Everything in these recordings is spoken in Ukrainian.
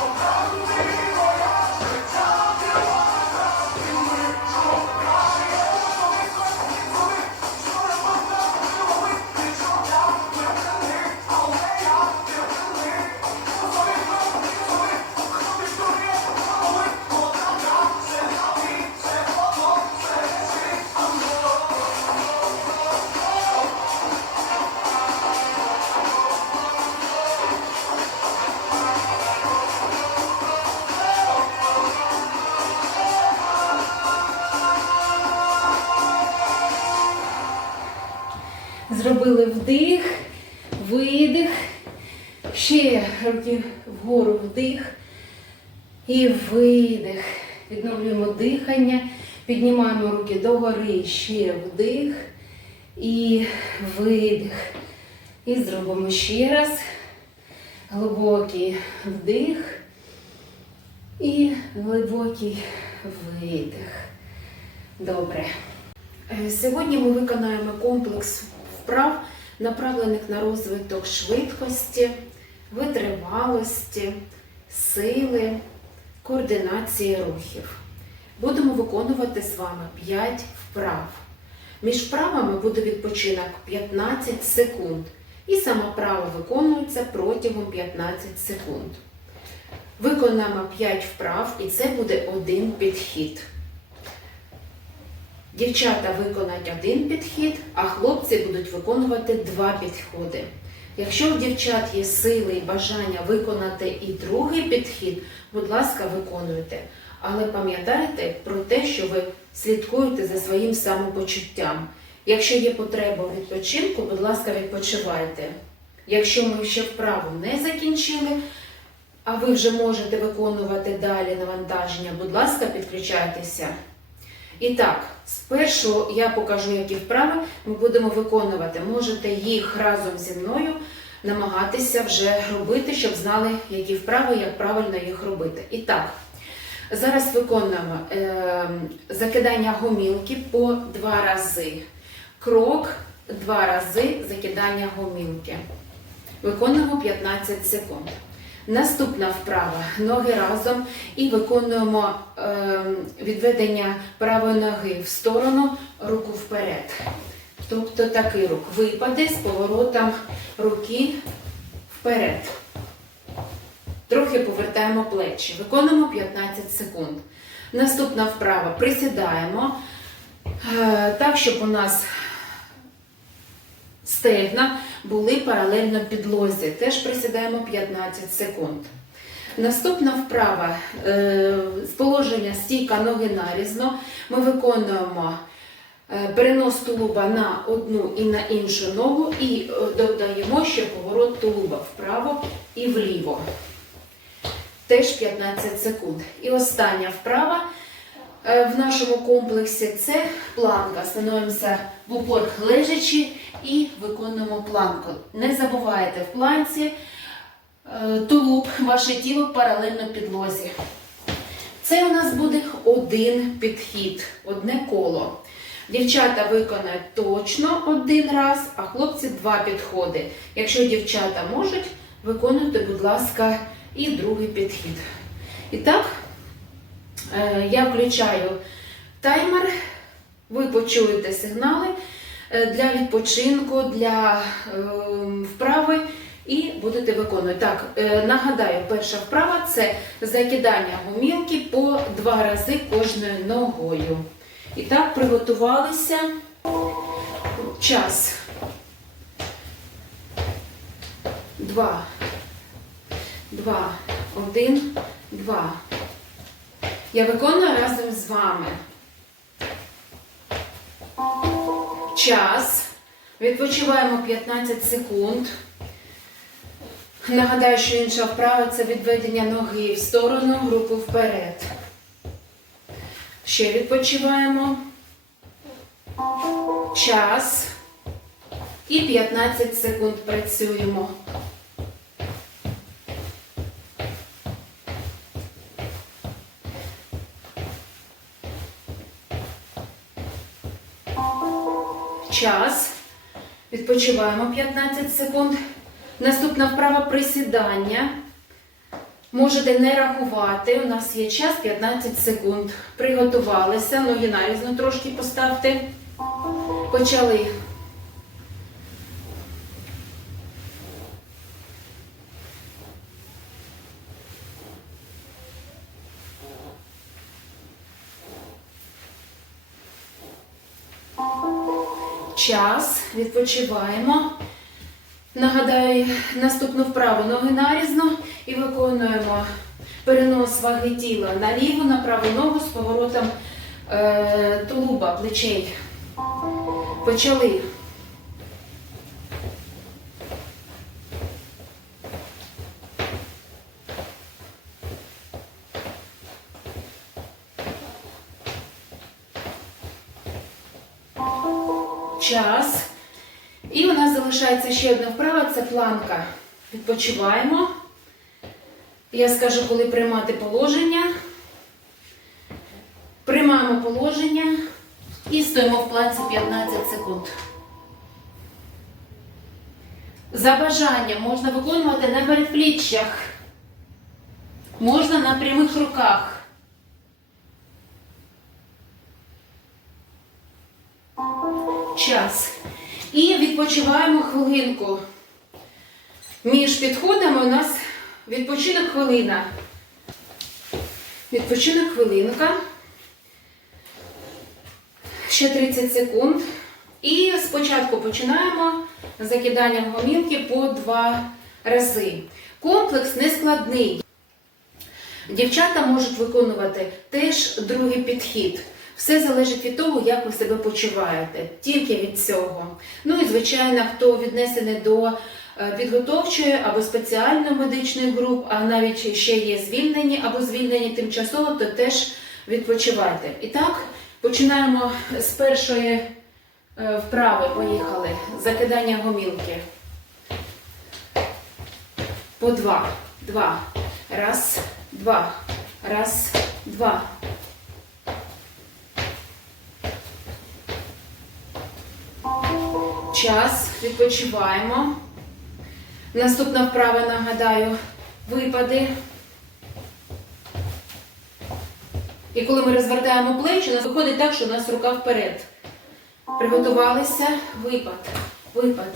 Vamos! Зробили вдих, видих. Ще руки вгору вдих і видих. Відновлюємо дихання. Піднімаємо руки догори. Ще вдих і видих. І зробимо ще раз. Глибокий вдих і глибокий видих. Добре. Е, Сьогодні ми виконаємо комплекс вправ, направлених на розвиток швидкості, витривалості, сили, координації рухів. Будемо виконувати з вами 5 вправ. Між вправами буде відпочинок 15 секунд. І сама вправа виконується протягом 15 секунд. Виконаємо 5 вправ і це буде один підхід. Дівчата виконають один підхід, а хлопці будуть виконувати два підходи. Якщо у дівчат є сили і бажання виконати і другий підхід, будь ласка, виконуйте. Але пам'ятайте про те, що ви слідкуєте за своїм самопочуттям. Якщо є потреба у відпочинку, будь ласка, відпочивайте. Якщо ми ще вправу не закінчили, а ви вже можете виконувати далі навантаження, будь ласка, підключайтеся. І так, спершу я покажу, які вправи ми будемо виконувати. Можете їх разом зі мною намагатися вже робити, щоб знали, які вправи, як правильно їх робити. І так, зараз виконуємо е, закидання гомілки по два рази. Крок, два рази закидання гомілки. Виконуємо 15 секунд. Наступна вправа. Ноги разом і виконуємо е, відведення правої ноги в сторону, руку вперед. Тобто такий рух. Випаде з поворотом руки вперед. Трохи повертаємо плечі. Виконуємо 15 секунд. Наступна вправа. Присідаємо е, так, щоб у нас стегна були паралельно підлозі. Теж присідаємо 15 секунд. Наступна вправа е, з положення стійка ноги нарізно. Ми виконуємо е, перенос тулуба на одну і на іншу ногу і е, додаємо ще поворот тулуба вправо і вліво. Теж 15 секунд. І остання вправа в нашому комплексі це планка. Становимося в упор лежачи і виконуємо планку. Не забувайте в планці е, тулуб, ваше тіло паралельно підлозі. Це у нас буде один підхід, одне коло. Дівчата виконають точно один раз, а хлопці два підходи. Якщо дівчата можуть, виконуйте, будь ласка, і другий підхід. І так, е, я включаю таймер, ви почуєте сигнали е, для відпочинку, для е, вправи і будете виконувати. Так, е, нагадаю, перша вправа це закидання гумілки по два рази кожною ногою. І так, приготувалися. Час. Два. Два. Один, два. Я виконую разом з вами. Час. Відпочиваємо 15 секунд. Нагадаю, що інша вправа це відведення ноги в сторону, руку вперед. Ще відпочиваємо. Час. І 15 секунд працюємо. Відпочиваємо 15 секунд. Наступна вправа присідання. Можете не рахувати. У нас є час 15 секунд. Приготувалися. Ноги нарізно трошки поставте. Почали. Час відпочиваємо. Нагадаю, наступну вправу ноги нарізно і виконуємо перенос ваги тіла на ліву, на праву ногу з поворотом е, тулуба, плечей. Почали. Час. І у нас залишається ще одна вправа це планка. Відпочиваємо. Я скажу, коли приймати положення. Приймаємо положення і стоїмо в планці 15 секунд. За бажанням можна виконувати на передпліччях, можна на прямих руках. І відпочиваємо хвилинку. Між підходами у нас відпочинок хвилина. Відпочинок хвилинка. Ще 30 секунд. І спочатку починаємо з закиданням гомілки по два рази. Комплекс не складний. Дівчата можуть виконувати теж другий підхід. Все залежить від того, як ви себе почуваєте, тільки від цього. Ну і звичайно, хто віднесений до е, підготовчої або спеціальної медичної груп, а навіть ще є звільнені або звільнені тимчасово, то теж відпочивайте. І так, починаємо з першої е, вправи. Поїхали. Закидання гомілки. По два. Два. Раз, два. Раз, два. Час. Відпочиваємо. Наступна вправа, нагадаю, випади. І коли ми розвертаємо плечі, нас виходить так, що у нас рука вперед. Приготувалися. Випад. Випад.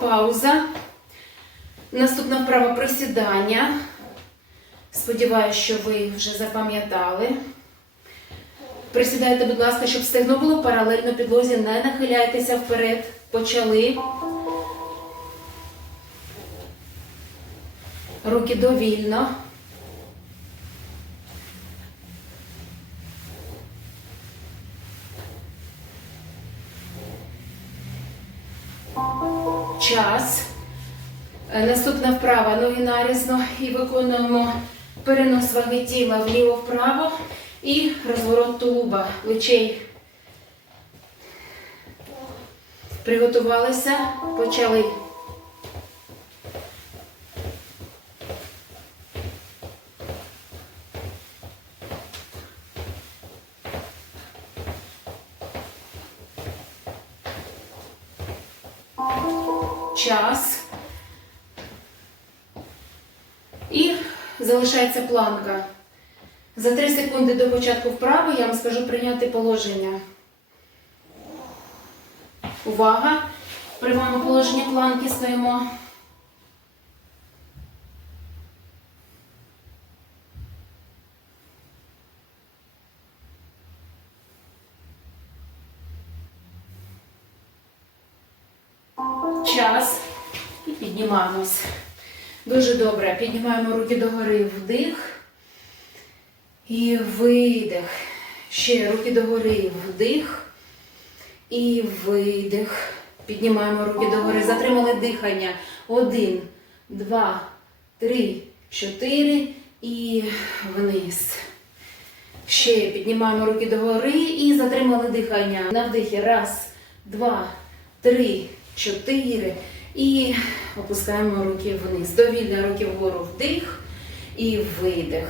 Пауза. Наступна вправа присідання. Сподіваюсь, що ви вже запам'ятали. Присідайте, будь ласка, щоб стегно було паралельно підлозі, не нахиляйтеся вперед. Почали. Руки довільно. Час. Е, Наступна вправа ноги нарізно і виконуємо перенос ваги тіла вліво-вправо і розворот тулуба, плечей. Приготувалися, почали. Час. І залишається планка. За 3 секунди до початку вправи я вам скажу прийняти положення. Увага! Приймаємо положення планки, стоїмо. Час. І піднімаємось. Дуже добре. Піднімаємо руки догори. Вдих. І видих. Ще руки догори. Вдих. І видих. Піднімаємо руки догори. Затримали дихання. Один, два, три, чотири. І вниз. Ще піднімаємо руки догори і затримали дихання. На вдихі. Раз, два, три, чотири. І опускаємо руки вниз. Довільно руки вгору вдих і видих.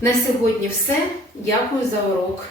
На сьогодні все. Дякую за урок.